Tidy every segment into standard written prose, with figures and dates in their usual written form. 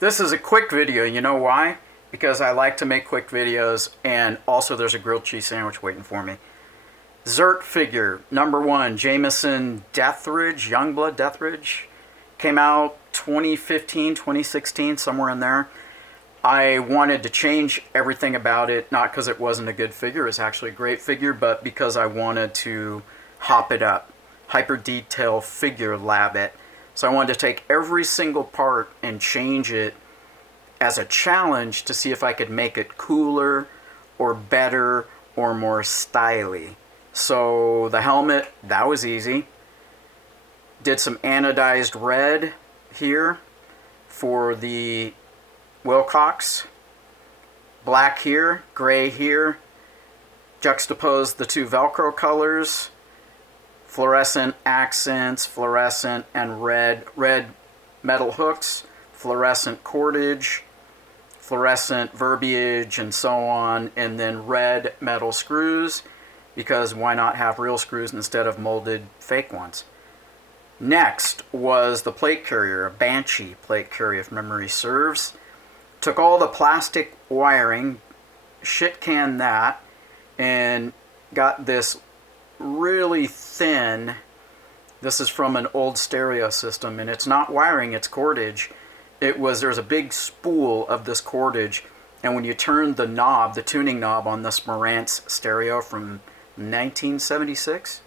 This is a quick video. You know why? Because I like to make quick videos, and also there's a grilled cheese sandwich waiting for me. ZERT figure, number 1, Jameson Deathridge, Youngblood Deathridge. Came out 2015, 2016, somewhere in there. I wanted to change everything about it, not because it wasn't a good figure, it's actually a great figure, but because I wanted to hop it up, hyper detail figure lab it. So I wanted to take every single part and change it as a challenge to see if I could make it cooler or better or more stylish. So the helmet, that was easy. Did some anodized red here for the Wilcox. Black here, gray here. Juxtaposed the two Velcro colors. Fluorescent accents, fluorescent and red metal hooks, fluorescent cordage, fluorescent verbiage, and so on, and then red metal screws, because why not have real screws instead of molded fake ones? Next was the plate carrier, a Banshee plate carrier if memory serves. Took all the plastic wiring, shit canned that, and got this really thin, this is from an old stereo system, and it's not wiring, it's cordage. There's a big spool of this cordage, and when you turn the knob, the tuning knob on this Marantz stereo from 1976,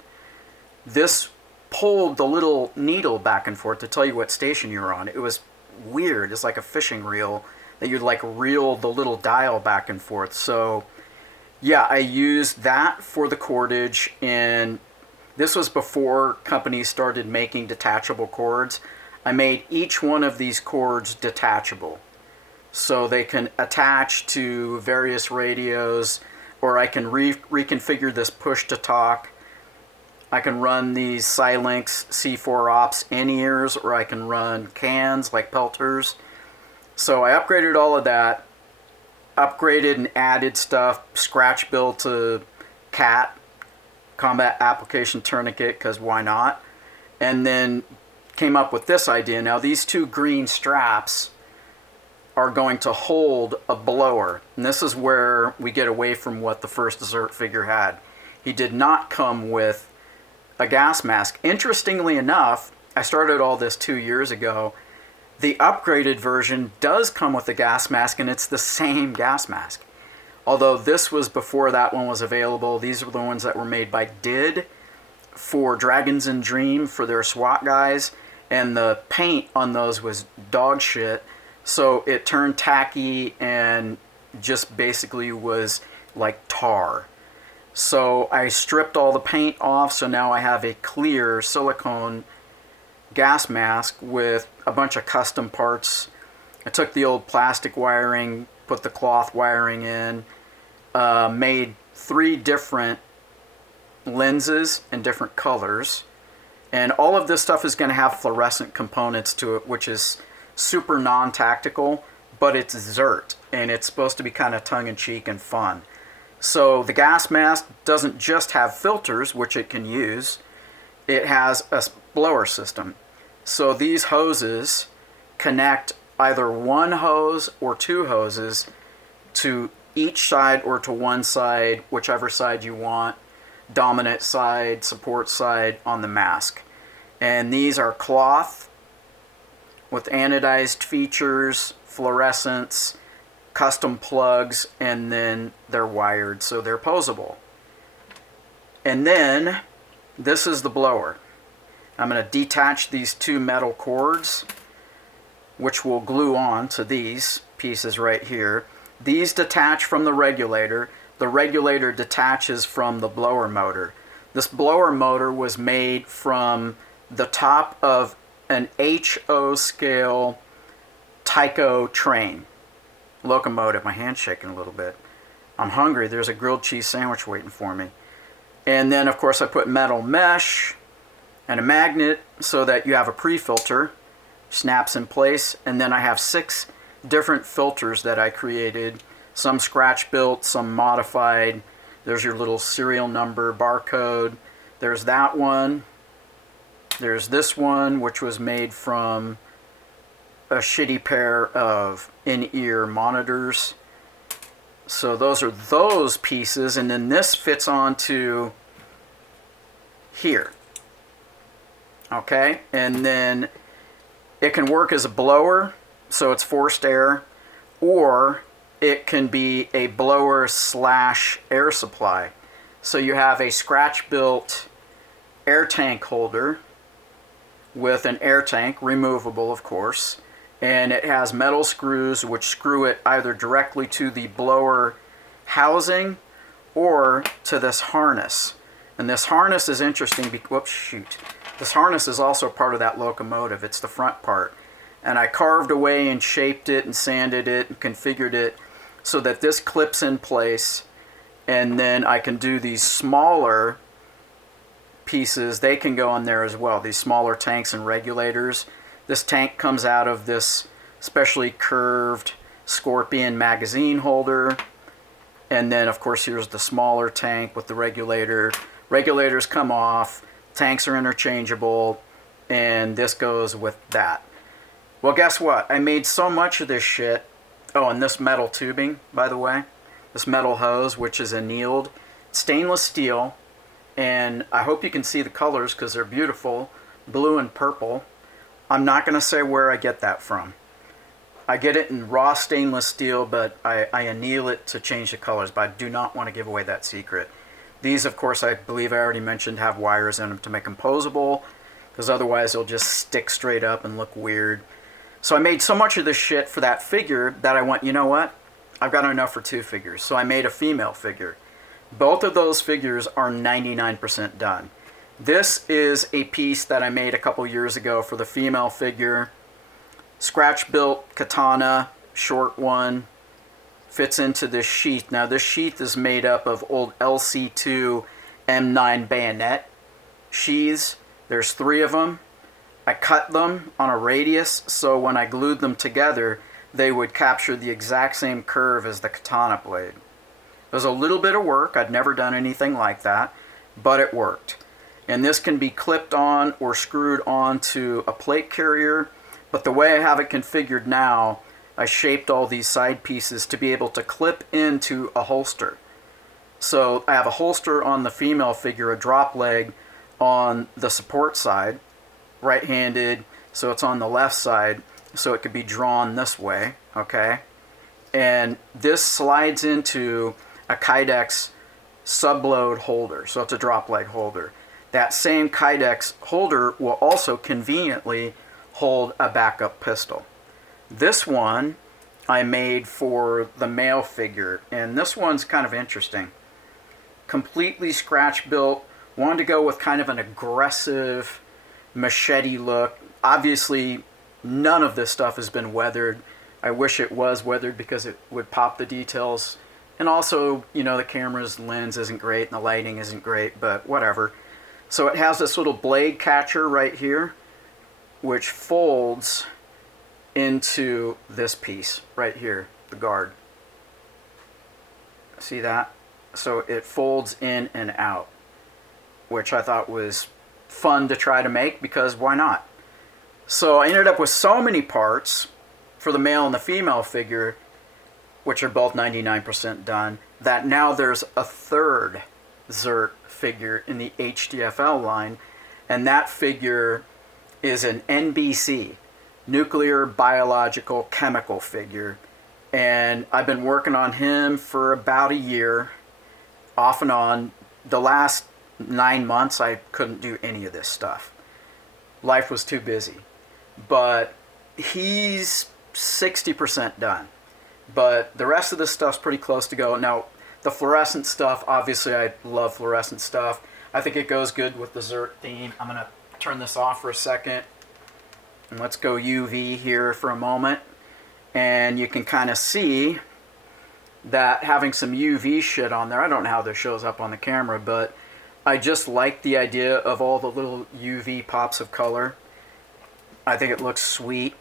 this pulled the little needle back and forth to tell you what station you're on. It was weird. It's like a fishing reel that you'd like reel the little dial back and forth. So yeah, I used that for the cordage, and this was before companies started making detachable cords. I made each one of these cords detachable, so they can attach to various radios, or I can reconfigure this push to talk. I can run these Silinx C4 Ops in-ears, or I can run cans like Pelters. So I upgraded all of that. Upgraded and added stuff, scratch built to CAT, Combat Application Tourniquet, because why not? And then came up with this idea. Now these two green straps are going to hold a blower. And this is where we get away from what the first ZERT figure had. He did not come with a gas mask. Interestingly enough, I started all this 2 years ago. The upgraded version does come with a gas mask, and it's the same gas mask. Although this was before that one was available. These were the ones that were made by DID for Dragons and Dream for their SWAT guys, and the paint on those was dog shit, so it turned tacky and just basically was like tar. So I stripped all the paint off, so now I have a clear silicone gas mask with a bunch of custom parts. I took the old plastic wiring, put the cloth wiring in, made 3 different lenses in different colors, and all of this stuff is going to have fluorescent components to it, which is super non-tactical, but it's ZERT, and it's supposed to be kind of tongue-in-cheek and fun. So the gas mask doesn't just have filters, which it can use, it has a blower system. So these hoses connect either one hose or 2 hoses to each side or to one side, whichever side you want, dominant side, support side on the mask. And these are cloth with anodized features, fluorescence, custom plugs, and then they're wired, so they're posable. And then this is the blower. I'm going to detach these 2 metal cords, which will glue on to these pieces right here. These detach from the regulator. The regulator detaches from the blower motor. This blower motor was made from the top of an HO scale Tyco train locomotive. My hand's shaking a little bit. I'm hungry. There's a grilled cheese sandwich waiting for me. And then, of course, I put metal mesh and a magnet so that you have a pre-filter, snaps in place, and then I have 6 different filters that I created, some scratch built, some modified. There's your little serial number barcode. There's that one. There's this one, which was made from a shitty pair of in-ear monitors. So those are those pieces, and then this fits onto here. Okay, and then it can work as a blower, so it's forced air, or it can be a blower slash air supply. So you have a scratch-built air tank holder with an air tank, removable of course, and it has metal screws which screw it either directly to the blower housing or to this harness. And this harness is interesting because, whoops, shoot. This harness is also part of that locomotive. It's the front part. And I carved away and shaped it and sanded it and configured it so that this clips in place, and then I can do these smaller pieces. They can go on there as well, these smaller tanks and regulators. This tank comes out of this specially curved Scorpion magazine holder, and then of course here's the smaller tank with the regulator. Regulators come off, tanks are interchangeable, and this goes with that. Well, guess what? I made so much of this shit. Oh, and this metal tubing, by the way, this metal hose, which is annealed stainless steel, and I hope you can see the colors because they're beautiful, blue and purple. I'm not going to say where I get that from. I get it in raw stainless steel, but I anneal it to change the colors, but I do not want to give away that secret. These, of course, I believe I already mentioned, have wires in them to make them posable, because otherwise they'll just stick straight up and look weird. So I made so much of this shit for that figure that I went, you know what? I've got enough for 2 figures. So I made a female figure. Both of those figures are 99% done. This is a piece that I made a couple years ago for the female figure. Scratch-built katana, short one, fits into this sheath. Now this sheath is made up of old LC2 M9 bayonet sheaths. There's 3 of them. I cut them on a radius, so when I glued them together, they would capture the exact same curve as the katana blade. It was a little bit of work. I'd never done anything like that, but it worked. And this can be clipped on or screwed onto a plate carrier, but the way I have it configured now, I shaped all these side pieces to be able to clip into a holster. So I have a holster on the female figure, a drop leg on the support side, right-handed, so it's on the left side, so it could be drawn this way, okay? And this slides into a Kydex subload holder, so it's a drop leg holder. That same Kydex holder will also conveniently hold a backup pistol. This one I made for the male figure, and this one's kind of interesting. Completely scratch built, wanted to go with kind of an aggressive machete look. Obviously, none of this stuff has been weathered. I wish it was weathered because it would pop the details. And also, you know, the camera's lens isn't great and the lighting isn't great, but whatever. So it has this little blade catcher right here, which folds into this piece right here, the guard. See that? So it folds in and out, which I thought was fun to try to make because why not? So I ended up with so many parts for the male and the female figure, which are both 99% done, that now there's a third ZERT figure in the HDFL line, and that figure is an NBC, nuclear biological chemical figure, and I've been working on him for about a year, off and on. The last 9 months I couldn't do any of this stuff. Life was too busy. But he's 60% done. But the rest of this stuff's pretty close to go. Now, the fluorescent stuff, obviously I love fluorescent stuff. I think it goes good with the ZERT theme. I'm going to turn this off for a second. And let's go UV here for a moment. And you can kind of see that having some UV shit on there, I don't know how this shows up on the camera, but I just like the idea of all the little UV pops of color. I think it looks sweet.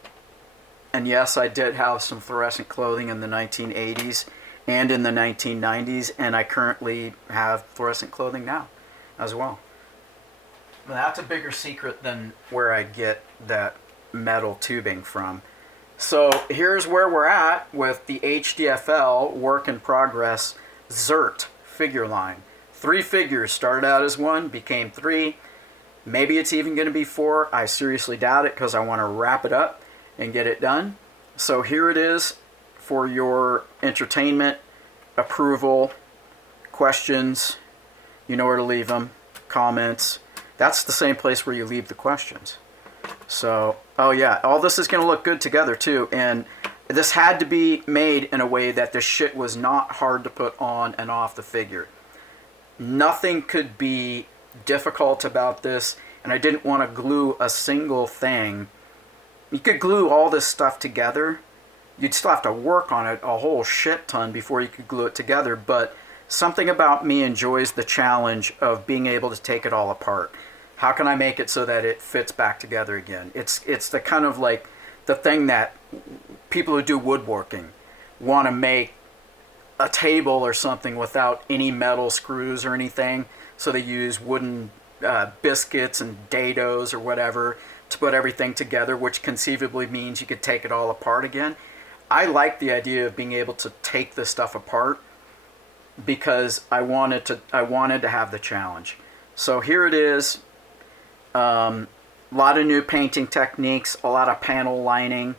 And yes, I did have some fluorescent clothing in the 1980s and in the 1990s, and I currently have fluorescent clothing now as well. But that's a bigger secret than where I get that metal tubing from. So here's where we're at with the HDFL work in progress ZERT figure line. 3 figures, started out as 1, became 3. Maybe it's even going to be 4. I seriously doubt it because I want to wrap it up and get it done. So here it is for your entertainment, approval, questions. You know where to leave them, comments. That's the same place where you leave the questions. So, oh yeah, all this is going to look good together too. And this had to be made in a way that this shit was not hard to put on and off the figure. Nothing could be difficult about this, and I didn't want to glue a single thing. You could glue all this stuff together. You'd still have to work on it a whole shit ton before you could glue it together, but something about me enjoys the challenge of being able to take it all apart. How can I make it so that it fits back together again? It's the kind of like the thing that people who do woodworking want to make a table or something without any metal screws or anything. So they use wooden biscuits and dados or whatever to put everything together, which conceivably means you could take it all apart again. I like the idea of being able to take this stuff apart because I wanted to have the challenge. So here it is. A lot of new painting techniques, a lot of panel lining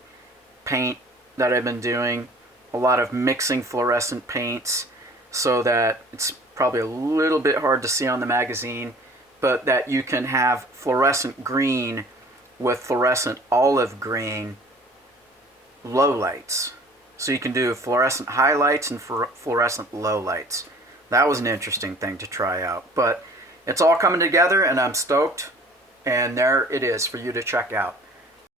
paint that I've been doing, a lot of mixing fluorescent paints so that it's probably a little bit hard to see on the magazine, but that you can have fluorescent green with fluorescent olive green lowlights. So you can do fluorescent highlights and fluorescent lowlights. That was an interesting thing to try out, but it's all coming together and I'm stoked. And there it is for you to check out.